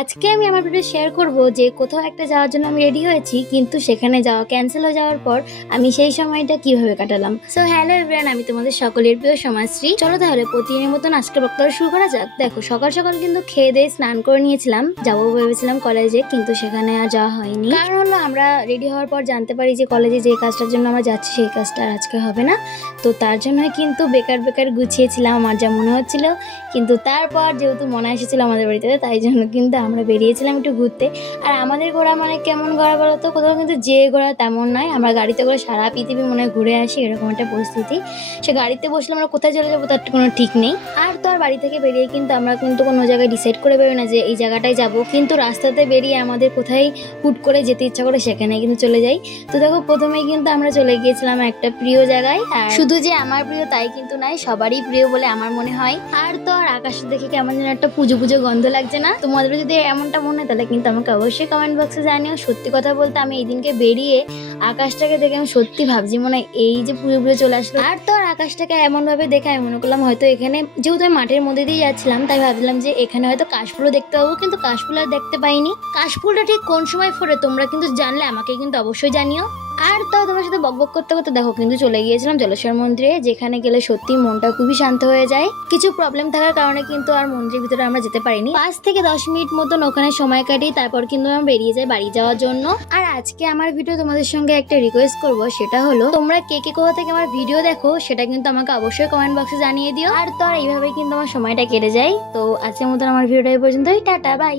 আজকে আমি আমার ভিডিও শেয়ার করব যে কোথাও একটা যাওয়ার জন্য আমি রেডি হয়েছি, কিন্তু সেখানে যাওয়া ক্যান্সেল হয়ে যাওয়ার পর আমি সেই সময়টা কিভাবে কাটালাম। সো হ্যালো এভরিওয়ান, আমি তোমাদের সকলের প্রিয় সমাজশ্রী। চলো তাহলে প্রতিদিনের মতন আজকের বক্তব্য শুরু করা যাক। দেখো, সকাল সকাল কিন্তু খেয়ে দিয়ে স্নান করে নিয়েছিলাম, যাবো ভেবেছিলাম কলেজে, কিন্তু সেখানে আর যাওয়া হয়নি। কারণ হলো আমরা রেডি হওয়ার পর জানতে পারি যে কলেজে যে কাজটার জন্য আমরা যাচ্ছি সেই কাজটা আর আজকে হবে না। তো তার জন্যই কিন্তু বেকার বেকার গুছিয়েছিলাম আমার যা মনে হচ্ছিল। কিন্তু তারপর যেহেতু মনে এসেছিল আমাদের বাড়িতে, তাই জন্য কিন্তু আমরা বেরিয়েছিলাম একটু ঘুরতে। আর আমাদের ঘোরা মানে কেমন ঘোরা বলো তো, কোথাও কিন্তু যে ঘোরা তেমন নয়, আমরা গাড়িতে করে সারা পৃথিবী মনে হয় ঘুরে আসি, এরকম একটা পরিস্থিতি। সে গাড়িতে বসলে আমরা কোথায় চলে যাবো তার কোনো ঠিক নেই। আর তো আর বাড়ি থেকে বেরিয়ে কিন্তু আমরা কিন্তু কোনো জায়গায় ডিসাইড করে বেরোই না যে এই জায়গাটায় যাব, কিন্তু রাস্তাতে বেরিয়ে আমাদের কোথায় হুট করে যেতে ইচ্ছা করে সেখানে কিন্তু চলে যাই। তো দেখো, প্রথমেই কিন্তু আমরা চলে গিয়েছিলাম একটা প্রিয় জায়গায়। আর শুধু যে আমার প্রিয় তাই কিন্তু নয়, সবারই প্রিয় বলে আমার মনে হয়। আর তো আর আকাশ দেখে কেমন যেন একটা পুজো পুজো গন্ধ লাগছে না? তোমাদের যদি এমনটা মনে হয় তাহলে কিন্তু আমাকে অবশ্যই কমেন্ট বক্সে জানিও। সত্যি কথা বলতে আমি এই দিনকে বেরিয়ে আকাশটাকে দেখে আমি সত্যি ভাবছি মনে হয় এই যে পুজো পুজো চলে আসলো। আর তো আর আকাশটাকে এমন ভাবে দেখে আমি মনে করলাম হয়তো এখানে, যেহেতু আমি মাঠের মধ্যে দিয়ে যাচ্ছিলাম, তাই ভাবছিলাম যে এখানে হয়তো কাশফুলও দেখতে পাবো, কিন্তু কাশফুল আর দেখতে পাইনি। কাশফুলটা ঠিক কোন সময় ফোটে তোমরা কিন্তু জানলে আমাকে কিন্তু অবশ্যই জানিও। আর তো তোমার সাথে বকবক করতে করতে দেখো কিন্তু চলে গিয়েছিলাম জলেশ্বর মন্দিরে, যেখানে গেলে সত্যি মনটা খুবই শান্ত হয়ে যায়। কিছু প্রবলেম থাকার কারণে কিন্তু আর মন্দিরের ভিতরে আমরা যেতে পারিনি। 5 থেকে 10 মিনিট মতন ওখানে সময় কাটি, তারপর কিন্তু আমরা বেরিয়ে যাই বাড়ি যাওয়ার জন্য। আর আজকে আমার ভিডিও তোমাদের সঙ্গে একটা রিকোয়েস্ট করব, সেটা হলো তোমরা কে কে কোথা থেকে আমার ভিডিও দেখো সেটা কিন্তু আমাকে অবশ্যই কমেন্ট বক্সে জানিয়ে দিও। আর তো আর এইভাবেই কিন্তু আমার সময়টা কেটে যায়। তো আজকের মতন আমার ভিডিওটা এই পর্যন্তই, টাটা বাই।